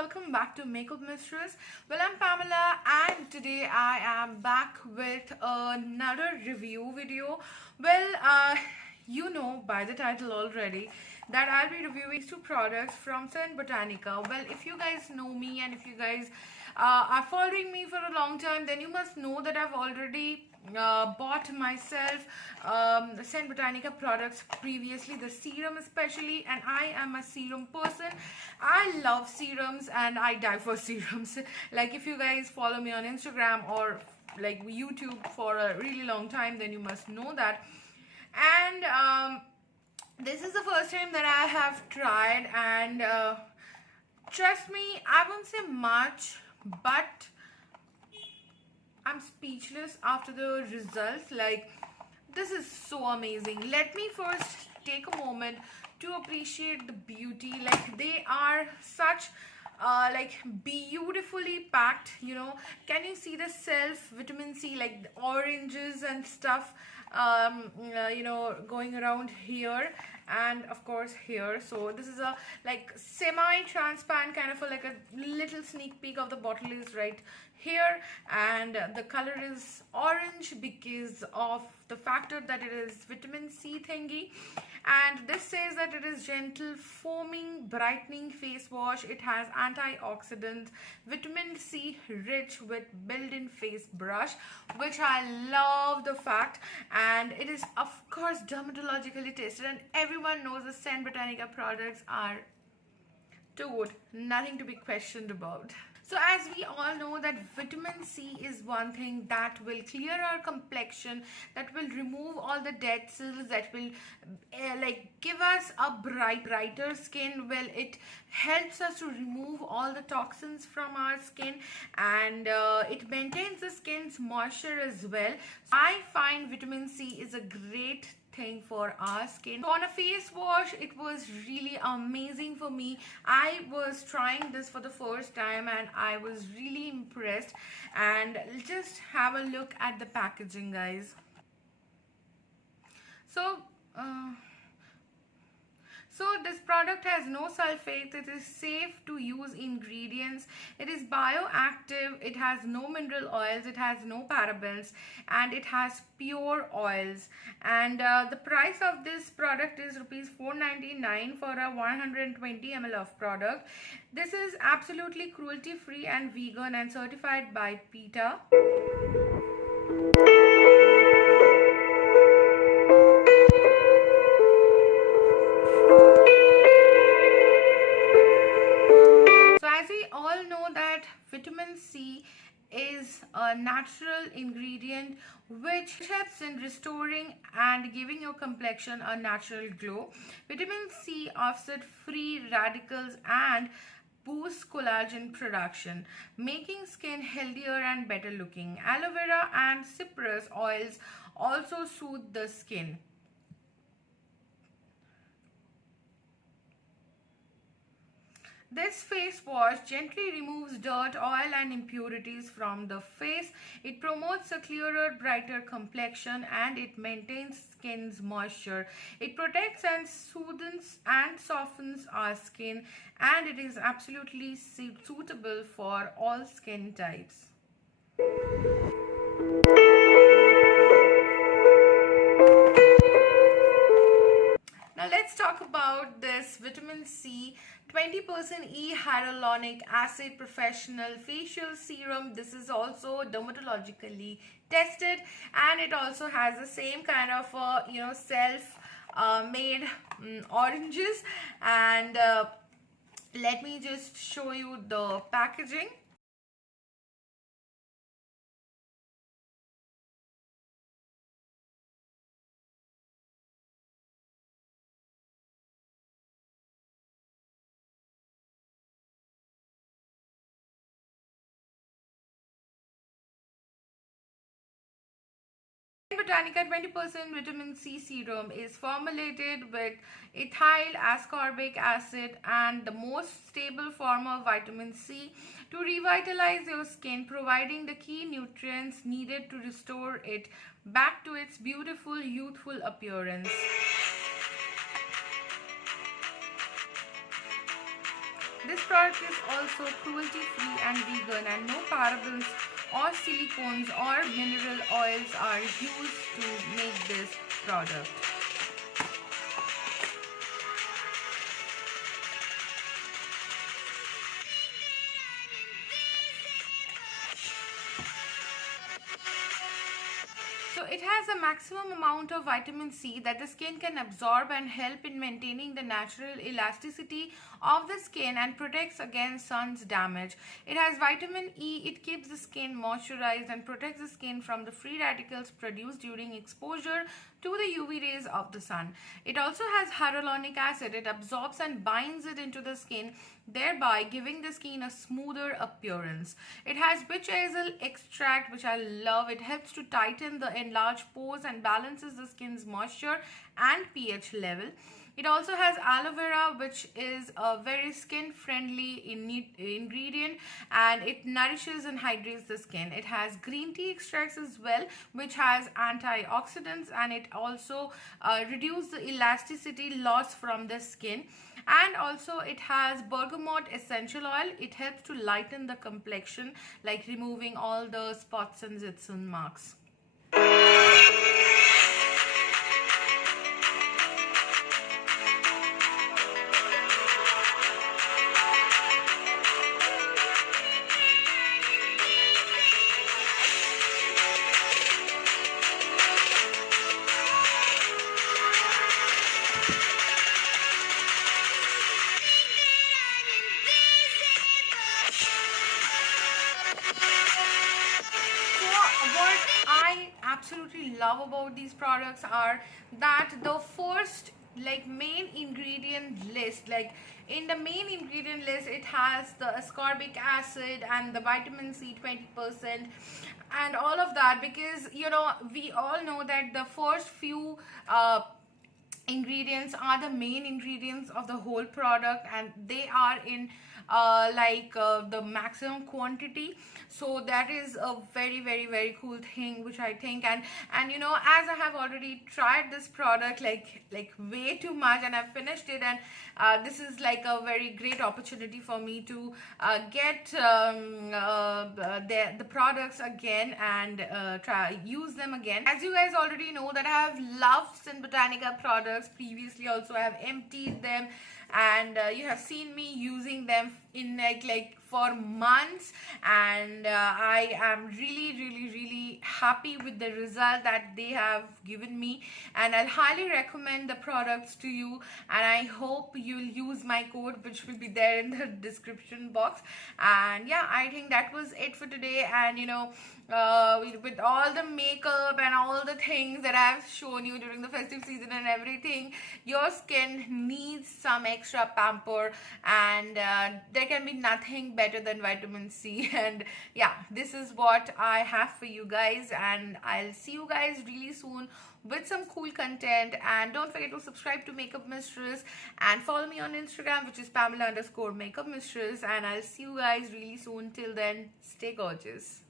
welcome back to Makeup Mistress. Well, I'm Pamela, and today I am back with another review video. You know by the title already that I'll be reviewing two products from Scent Botanica. Well, if you guys know me and if you guys are following me for a long time, then you must know that I've already bought myself Scent Botanica products previously, the serum especially, and I am a serum person. I love serums and I die for serums. Like, if you guys follow me on Instagram or like YouTube for a really long time, then you must know that. And this is the first time that I have tried, and trust me, I won't say much, but I'm speechless after the results. Like, this is so amazing. Let me first take a moment to appreciate the beauty. Like, they are such like beautifully packed, you know. Can you see the self vitamin C, like the oranges and stuff, you know, going around here and of course here. So this is a like semi-transparent kind of a like a little sneak peek of the bottle is right here, and the color is orange because of the factor that it is vitamin C thingy. And this says that it is gentle foaming brightening face wash. It has antioxidants, vitamin C rich with built-in face brush, which I love the fact. And it is of course dermatologically tested, and everyone knows the Scent Botanica products are too good, nothing to be questioned about. So as we all know that vitamin C is one thing that will clear our complexion, that will remove all the dead cells, that will like give us a brighter skin. Well, it helps us to remove all the toxins from our skin, and it maintains the skin's moisture as well. I find vitamin C is a great thing for our skin. So on a face wash, it was really amazing for me. I was trying this for the first time and I was really impressed. And just have a look at the packaging, guys. So this product has no sulfates, it is safe to use ingredients, it is bioactive, it has no mineral oils, it has no parabens, and it has pure oils. And the price of this product is rupees 499 for a 120 ml of product. This is absolutely cruelty free and vegan and certified by PETA. All know that vitamin C is a natural ingredient which helps in restoring and giving your complexion a natural glow. Vitamin C offsets free radicals and boosts collagen production, making skin healthier and better looking. Aloe vera and cypress oils also soothe the skin. This face wash gently removes dirt, oil and impurities from the face. It promotes a clearer, brighter complexion, and it maintains skin's moisture. It protects and soothes and softens our skin, and it is absolutely suitable for all skin types. Now let's talk about this vitamin C 20% E hyaluronic acid professional facial serum. This is also dermatologically tested, and it also has the same kind of you know, self made oranges. And let me just show you the packaging. Botanica 20% vitamin C serum is formulated with ethyl ascorbic acid and the most stable form of vitamin C to revitalize your skin, providing the key nutrients needed to restore it back to its beautiful, youthful appearance. this product is also cruelty free and vegan, and no parabens or silicones or mineral oils are used to make this product. So it has a maximum amount of vitamin C that the skin can absorb and help in maintaining the natural elasticity of the skin and protects against sun's damage. It has vitamin E. It keeps the skin moisturized and protects the skin from the free radicals produced during exposure to the UV rays of the sun. It also has hyaluronic acid. It absorbs and binds it into the skin, thereby giving the skin a smoother appearance. It has witch hazel extract, which I love. It helps to tighten the enlarged pores and balances the skin's moisture and pH level. It also has aloe vera, which is a very skin friendly ingredient, and it nourishes and hydrates the skin. It has green tea extracts as well, which has antioxidants, and it also reduces the elasticity loss from the skin. And also it has bergamot essential oil. It helps to lighten the complexion, like removing all the spots and zits and marks. What I absolutely love about these products are that the first main ingredient list, like in the main ingredient list, it has the ascorbic acid and the vitamin C 20% and all of that, because we all know that the first few ingredients are the main ingredients of the whole product, and they are in the maximum quantity. So that is a very very very cool thing, which I think. And as I have already tried this product like way too much, and I've finished it, and this is like a very great opportunity for me to get the products again and use them again. As you guys already know that I have loved Synbotanica products previously. Also I have emptied them, and you have seen me using them in like for months, and I am really happy with the result that they have given me, and I'll highly recommend the products to you, and I hope you'll use my code, which will be there in the description box. And yeah, I think that was it for today. And with all the makeup and all the things that I've shown you during the festive season and everything, your skin needs some extra pamper, and there can be nothing better than vitamin C. And yeah, this is what I have for you guys, and I'll see you guys really soon with some cool content. And don't forget to subscribe to Makeup Mistress and follow me on Instagram, which is Pamela_Makeup Mistress. And I'll see you guys really soon. Till then, stay gorgeous.